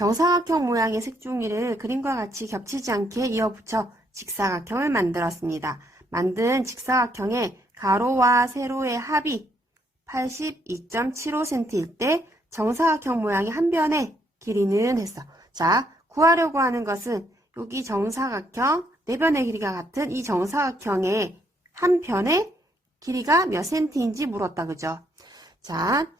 정사각형 모양의 색종이를 그림과 같이 겹치지 않게 이어붙여 직사각형을 만들었습니다. 만든 직사각형의 가로와 세로의 합이 82.75cm일 때 정사각형 모양의 한 변의 길이는 했어. 자, 구하려고 하는 것은 여기 정사각형 네 변의 길이가 같은 이 정사각형의 한 변의 길이가 몇 cm인지 물었다. 그죠? 자,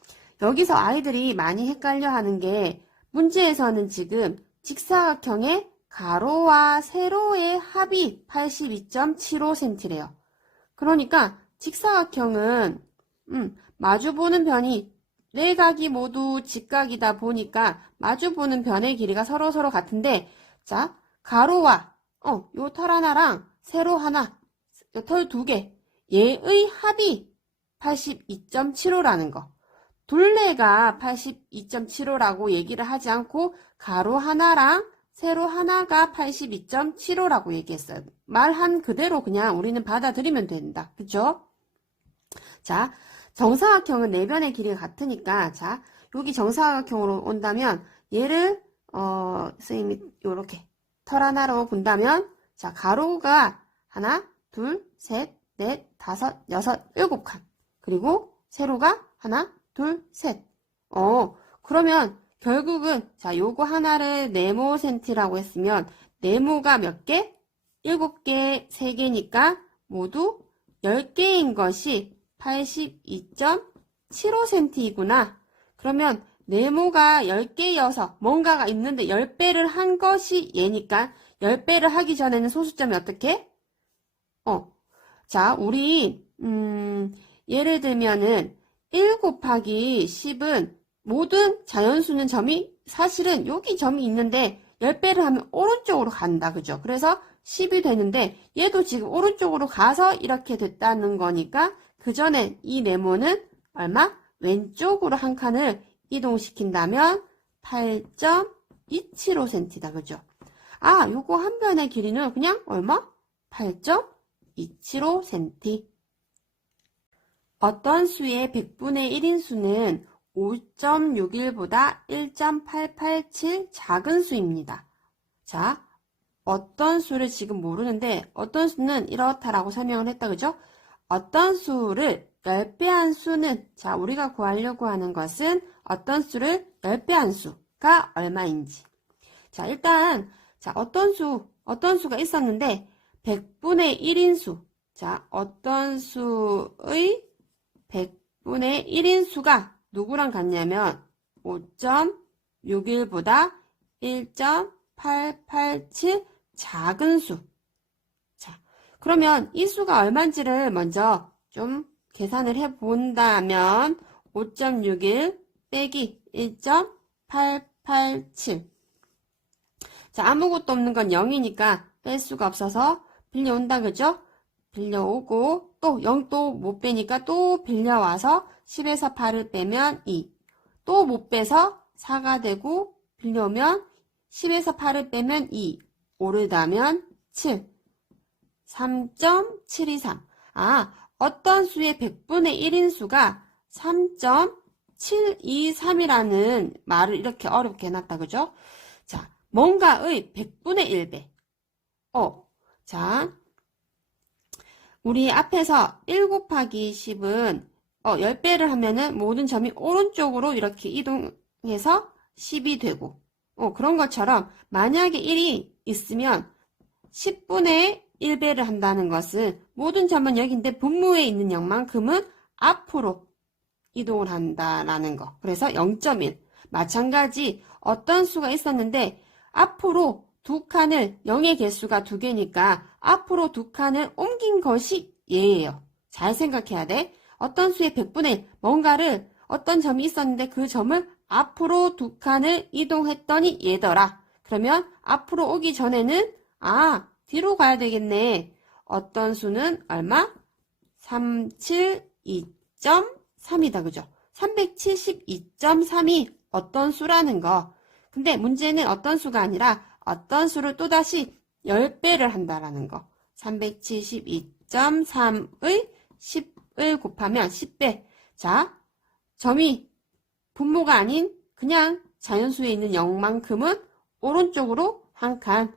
여기서 아이들이 많이 헷갈려 하는 게 문제에서는 지금 직사각형의 가로와 세로의 합이 82.75cm래요. 그러니까 직사각형은 마주보는 변이 네 각이 모두 직각이다 보니까 마주보는 변의 길이가 서로서로 같은데, 자, 가로와 요 털 하나랑 세로 하나, 털 두 개, 얘의 합이 82.75라는 거. 둘레가 82.75라고 얘기를 하지 않고 가로 하나랑 세로 하나가 82.75라고 얘기했어요. 말한 그대로 그냥 우리는 받아들이면 된다. 그쵸? 자, 정사각형은 네 변의 길이가 같으니까, 자, 여기 정사각형으로 온다면 얘를 선생님이 요렇게 털 하나로 본다면, 자, 가로가 하나, 둘, 셋, 넷, 다섯, 여섯, 일곱 칸. 그리고 세로가 하나, 둘, 셋. 그러면 결국은 자, 요거 하나를 네모 센티라고 했으면 네모가 몇 개? 7개, 3개니까 모두 10개인 것이 82.75cm이구나. 그러면 네모가 10개여서 뭔가가 있는데 10배를 한 것이 얘니까 10배를 하기 전에는 소수점이 어떻게? 자, 우리 예를 들면은 1 곱하기 10은 모든 자연수는 점이 사실은 여기 점이 있는데 10배를 하면 오른쪽으로 간다. 그죠? 그래서 10이 되는데 얘도 지금 오른쪽으로 가서 이렇게 됐다는 거니까 그 전에 이 네모는 얼마? 왼쪽으로 한 칸을 이동시킨다면 8.275cm다. 그죠? 아, 요거 한 변의 길이는 그냥 얼마? 8.275cm. 어떤 수의 100분의 1인 수는 5.61보다 1.887 작은 수입니다. 자, 어떤 수를 지금 모르는데 어떤 수는 이렇다라고 설명을 했다. 그죠? 어떤 수를 10배한 수는, 자, 우리가 구하려고 하는 것은 어떤 수를 10배한 수가 얼마인지. 자, 일단 자, 어떤 수가 있었는데 100분의 1인 수. 자, 어떤 수의 100분의 1인 수가 누구랑 같냐면 5.61보다 1.887 작은 수. 자, 그러면 이 수가 얼마인지를 먼저 좀 계산을 해 본다면 5.61 빼기 1.887. 자, 아무것도 없는 건 0이니까 뺄 수가 없어서 빌려온다. 그죠? 빌려오고 또 0 또 못 빼니까 또 빌려와서 10에서 8을 빼면 2. 또 못 빼서 4가 되고 빌려오면 10에서 8을 빼면 2. 오르다면 7. 3.723. 아, 어떤 수의 100분의 1인 수가 3.723이라는 말을 이렇게 어렵게 해놨다. 그죠? 자, 뭔가의 100분의 1배. 자, 우리 앞에서 1 곱하기 10은 10배를 하면은 모든 점이 오른쪽으로 이렇게 이동해서 10이 되고 그런 것처럼 만약에 1이 있으면 10분의 1배를 한다는 것은 모든 점은 여기인데 분모에 있는 0만큼은 앞으로 이동을 한다라는 거. 그래서 0.1. 마찬가지 어떤 수가 있었는데 앞으로 두 칸을 0의 개수가 2개니까 앞으로 두 칸을 옮긴 것이 얘예요. 잘 생각해야 돼. 어떤 수의 100분의 1 뭔가를 어떤 점이 있었는데 그 점을 앞으로 두 칸을 이동했더니 얘더라. 그러면 앞으로 오기 전에는 뒤로 가야 되겠네. 어떤 수는 얼마? 372.3이다. 그죠? 372.3이 어떤 수라는 거. 근데 문제는 어떤 수가 아니라 어떤 수를 또다시 10배를 한다라는 거. 372.3의 10을 곱하면 10배. 자, 점이 분모가 아닌 그냥 자연수에 있는 0만큼은 오른쪽으로 한 칸.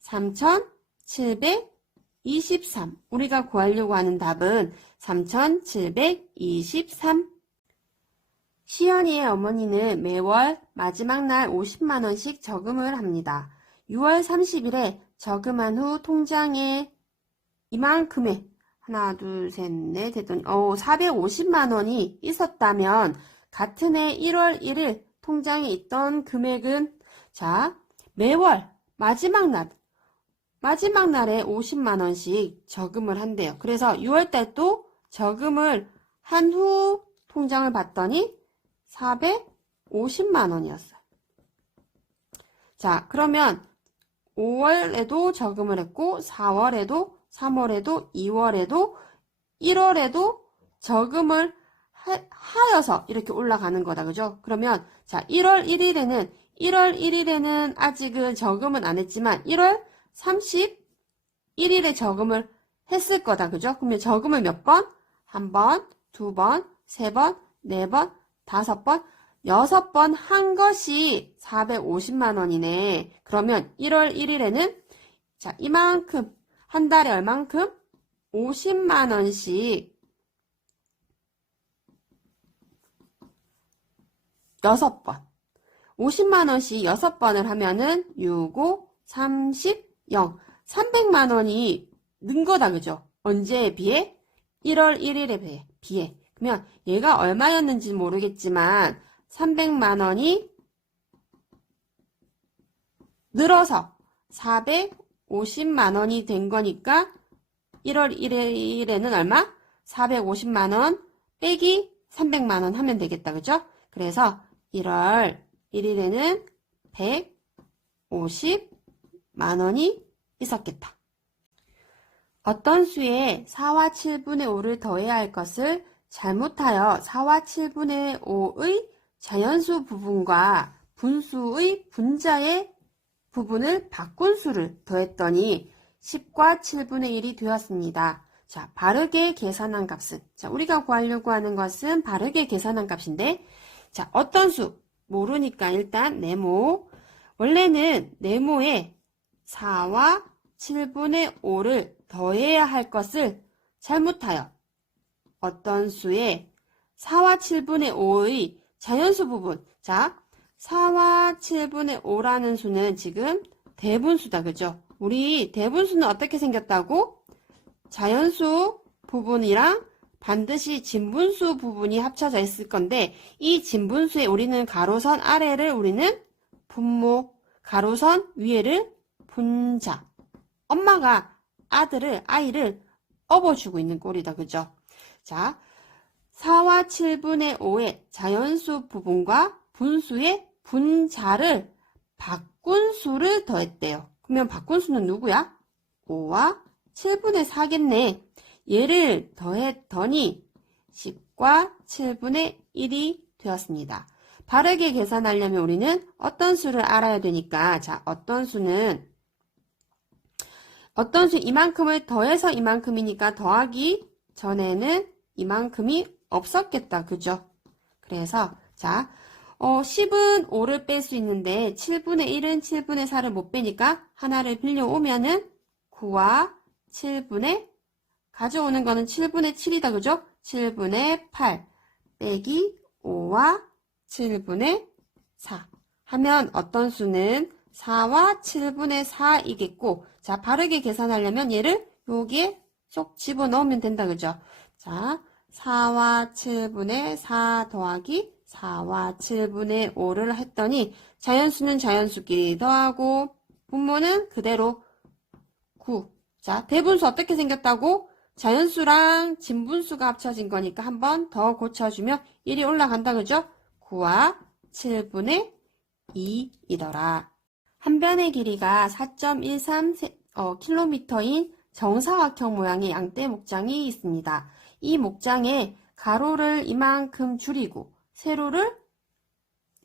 3723. 우리가 구하려고 하는 답은 3723. 시연이의 어머니는 매월 마지막 날 50만 원씩 저금을 합니다. 6월 30일에 저금한 후 통장에 이만큼의 하나, 둘, 셋, 넷 했더니 450만 원이 있었다면 같은 해 1월 1일 통장에 있던 금액은 자, 매월 마지막 날에 50만 원씩 저금을 한대요. 그래서 6월 달 또 저금을 한 후 통장을 봤더니 450만 원이었어요. 자, 그러면 5월에도 저금을 했고 4월에도 3월에도 2월에도 1월에도 저금을 하여서 이렇게 올라가는 거다. 그죠? 그러면 자, 1월 1일에는 아직은 저금은 안 했지만 1월 31일에 저금을 했을 거다. 그죠? 그러면 저금을 몇 번? 한 번, 두 번, 세 번, 네 번, 다섯 번, 6번 한 것이 450만 원이네. 그러면 1월 1일에는 자, 이만큼 한 달에 얼만큼? 50만 원씩 6번. 50만 원씩 6번을 하면은 6, 5, 30, 0. 300만 원이 는 거다. 그죠? 언제에 비해? 1월 1일에 비해. 그러면 얘가 얼마였는지 모르겠지만 300만 원이 늘어서 450만 원이 된 거니까 1월 1일에는 얼마? 450만 원 빼기 300만 원 하면 되겠다. 그죠? 그래서 1월 1일에는 150만 원이 있었겠다. 어떤 수에 4와 7분의 5를 더해야 할 것을 잘못하여 4와 7분의 5의 자연수 부분과 분수의 분자의 부분을 바꾼 수를 더했더니 10과 7분의 1이 되었습니다. 자, 바르게 계산한 값은 자, 우리가 구하려고 하는 것은 바르게 계산한 값인데 자, 어떤 수? 모르니까 일단 네모. 원래는 네모에 4와 7분의 5를 더해야 할 것을 잘못하여 어떤 수에 4와 7분의 5의 자연수 부분. 자, 4와 7분의 5라는 수는 지금 대분수다. 그죠? 우리 대분수는 어떻게 생겼다고? 자연수 부분이랑 반드시 진분수 부분이 합쳐져 있을 건데 이 진분수에 우리는 가로선 아래를 우리는 분모, 가로선 위에를 분자. 엄마가 아이를 업어주고 있는 꼴이다. 그죠? 자, 4와 7분의 5의 자연수 부분과 분수의 분자를 바꾼 수를 더했대요. 그러면 바꾼 수는 누구야? 5와 7분의 4겠네. 얘를 더했더니 10과 7분의 1이 되었습니다. 바르게 계산하려면 우리는 어떤 수를 알아야 되니까 자, 어떤 수 이만큼을 더해서 이만큼이니까 더하기 전에는 이만큼이 없었겠다. 그죠? 그래서 자, 10은 5를 뺄 수 있는데 7분의 1은 7분의 4를 못 빼니까 하나를 빌려오면은 9와 7분의 가져오는 거는 7분의 7이다. 그죠? 7분의 8 빼기 5와 7분의 4 하면 어떤 수는 4와 7분의 4이겠고 자, 바르게 계산하려면 얘를 여기에 쏙 집어넣으면 된다. 그죠? 자, 4와 7분의 4 더하기 4와 7분의 5를 했더니 자연수는 자연수끼리 더하고 분모는 그대로 9. 자, 대분수 어떻게 생겼다고? 자연수랑 진분수가 합쳐진 거니까 한 번 더 고쳐주면 1이 올라간다. 그죠? 9와 7분의 2이더라. 한 변의 길이가 4.13km인 정사각형 모양의 양떼 목장이 있습니다. 이 목장에 가로를 이만큼 줄이고 세로를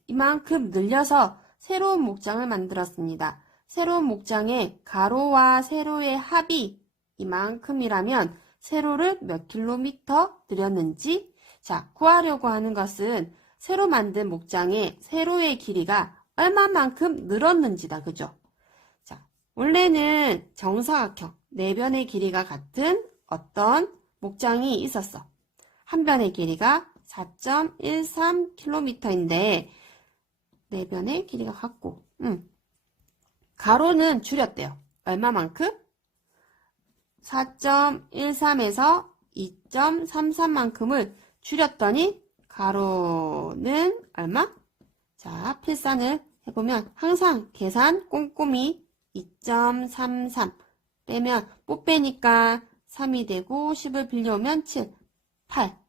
이만큼 늘려서 새로운 목장을 만들었습니다. 새로운 목장에 가로와 세로의 합이 이만큼이라면 세로를 몇 킬로미터 늘렸는지 자, 구하려고 하는 것은 새로 만든 목장의 세로의 길이가 얼마만큼 늘었는지다. 그죠? 자, 원래는 정사각형, 네 변의 길이가 같은 어떤 목장이 있었어. 한 변의 길이가 4.13km인데 네 변의 길이가 같고 가로는 줄였대요. 얼마만큼? 4.13에서 2.33만큼을 줄였더니 가로는 얼마? 자, 필산을 해보면 항상 계산 꼼꼼히 2.33 빼면 못 빼니까 3이 되고 10을 빌려오면 7, 8,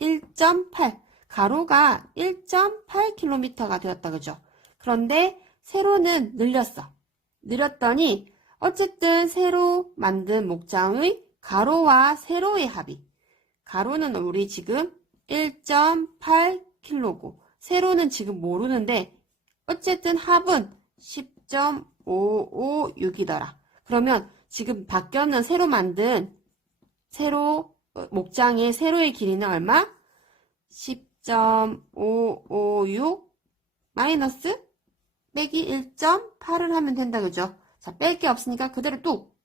1.8 가로가 1.8km가 되었다. 그죠? 그런데 세로는 늘렸어. 늘렸더니 어쨌든 새로 만든 목장의 가로와 세로의 합이 가로는 우리 지금 1.8kg고 세로는 지금 모르는데 어쨌든 합은 10.556이더라. 그러면 지금 바뀌었는 새로 만든 목장의 세로의 길이는 얼마? 10.556 마이너스 빼기 1.8을 하면 된다. 그죠? 자, 뺄 게 없으니까 그대로 뚝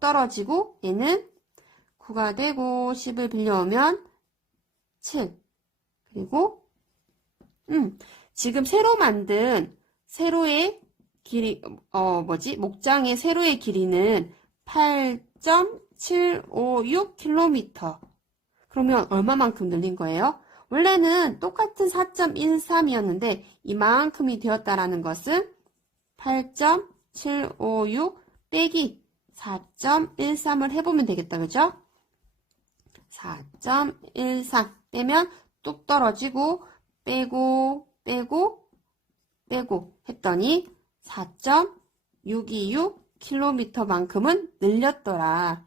떨어지고 얘는 9가 되고 10을 빌려오면 7. 그리고 지금 새로 만든 세로의 길이 목장의 세로의 길이는 8.756km. 그러면 얼마만큼 늘린 거예요? 원래는 똑같은 4.13이었는데 이만큼이 되었다라는 것은 8.756 빼기 4.13을 해보면 되겠다. 그죠? 4.13 빼면 뚝 떨어지고 빼고 했더니 4.626km만큼은 늘렸더라.